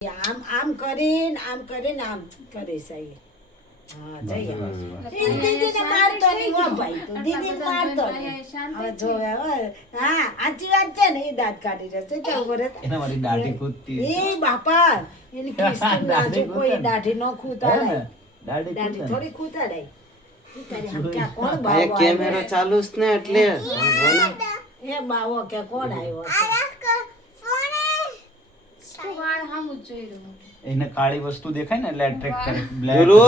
આમ આમ કરીને આમ કરે સાહેબ. હા જઈએ. દીદીને મારતો નહીં હો ભાઈ, તું દીદીને મારતો નહીં. હવે જો હવે હા સાચી વાત છે ને, એ દાંત કાઢી રહેશે ચાલ બરે. એના મારી દાઢી કૂદતી એ બાપા એની કિસ્તી નાજુ કોઈ દાઢી ન ખૂતાડાય. દાઢી દાઢી થોડી ખૂતાડાય. ઈ તારી આમ ક્યાં કોણ આ બાવો કેમેરો ચાલુ છે ને એટલે એ બાવો કે કોણ આવ્યો છે? એને કાળી વસ્તુ દેખાય ને એટલે એટ્રેક્ટ કરે. ગુરુ.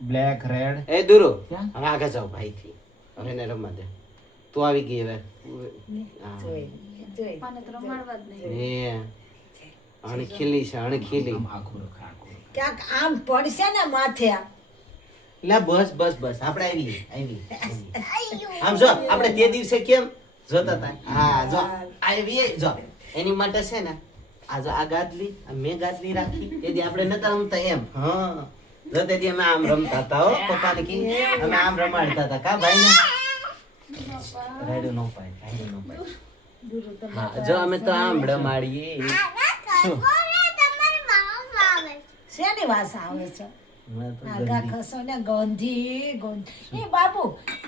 બ્લેક રેડ એ દુરુ ક્યાં? હવે આગળ જાઓ ભાઈ થી હવે એને રમવા દે. તું આવી ગઈ હવે હા. જોઈ જોઈ એ અણખીલી છે અણખીલી. આમ આખું રખ, આખું રખ. ક્યાંક આમ પડશે ને માથે લા બસ બસ બસ આપણે આવી આમ જો આપણે તે દિવસે કેમ જોતા હતા. હા જો આવી જો એની માટે છે ને આ જો આ ગાદલી આ મેં ગાદલી રાખી તેથી આપણે નતા રમતા એમ. હા જો તેથી અમે આમ રમતા હતા હો પપ્પાને કી અમે આમ રમાડતા હતા કા ભાઈ ને રાઈડો નો પાય રાઈડો નો પાય. હા જો અમે તો આમ રમાડીએ. શેની વાસ આવે છે? આગા ખસો ને ગંધી એ બાબુ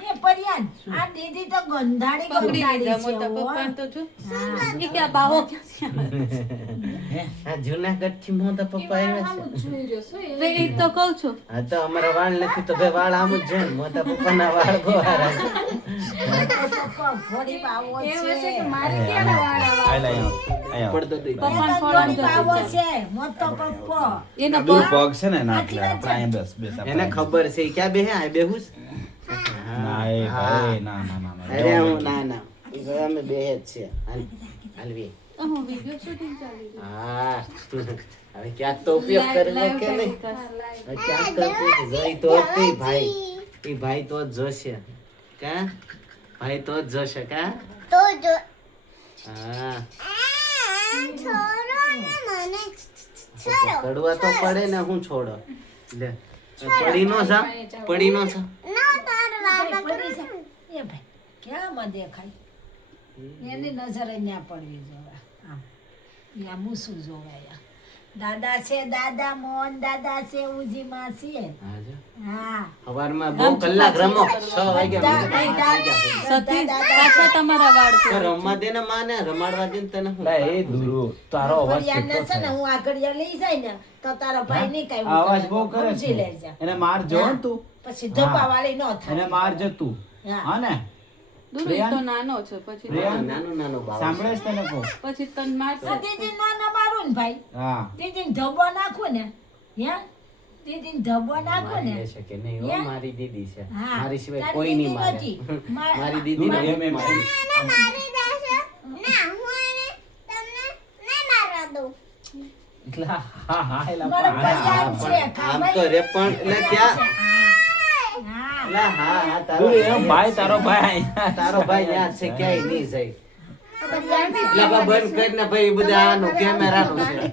એ પરિયાન આ દીદી તો ગંધાડી ગંધાડી છે હો. આ જુનાગઢ થી મોટા પપ્પા આવ્યા છે. હા તો અમારા વાળ નથી તો ભાઈ વાળ આમ જ છે ને. મોટા પપ્પા ના વાળ ગોવારા છે. ઘોડી બાવો છે આય લા, આય. પડતો દઈ દે. ઘોડી બાવો છે મોટો પપ્પો. દૂર પગ છે ને ના એટલે આપણે અહીંયા બસ બસ આપણે. એને ખબર છે ઈ ક્યાં બેહે આ બેહુસ. ના એ ભાઈ ના ના ના ના. અરે હું ના ના ઈ ભાઈ અમે બેહે જ છે. હાલ હાલવી. હા હવે ક્યાંક તો ઉપયોગ કરવો કે નહીં. હવે ક્યાંક તો ઉપયોગ જોઈ તો હતી ભાઈ. ઈ ભાઈ તો જ જોશે કા ભાઈ તો જ જોશે કા. હા કડવા તો પડે ને હું છોડો લે પડી નો જા પડી નો જા. એ ભાઈ ક્યાં માં દેખાય એની નજર અહીંયા પડવી જોવે આમ ત્યાં મૂસું જોવાયા. દાદા છે દાદા મોહન દાદા છે ઉજી માસી હા જો. હા સવારમાં બહુ કલાક રમો 6 વાગ્યા તો રમવા દે ને માને રમાડવા દે ને તને હું લા એ દૂરો તારો અવાજ ફરિયાદ કેટલો છે ને થાય. હું આગળ લઈ જાય ને તો તારો ભાઈ નહીં કઈ અવાજ બહુ કરે છે. એને માર જો ને તું. પછી ધપ્પા વાળી ન એને થાય. માર જો તું. હા. હા ને નાનું નાનું બાવા સાંભળે છે તને કો? તો દીદી નો ન મારું ને ભાઈ હા દીદી ધબ્બો નાખું ને હે દીદી ધબ્બો નાખું ને મારી છે કે નહીં હો યા? મારી દીદી છે હા. મારી સિવાય તારી કોઈ નહીં દીદી મારે નથી. મારી દીદી દૂર એમ એમ એટલે હા હા એલા મારો પણ હા, પરિયાન છે આમ તો રે પણ એટલે ક્યાં હા એટલે હા હા દૂર એમ ભાઈ તારો ભાઈ તારો ભાઈ યાદ છે ક્યાંય નહીં જાય પરિયાન છે. એટલે બા બંધ કરીને ભાઈ બધા આનું કેમેરાનું છે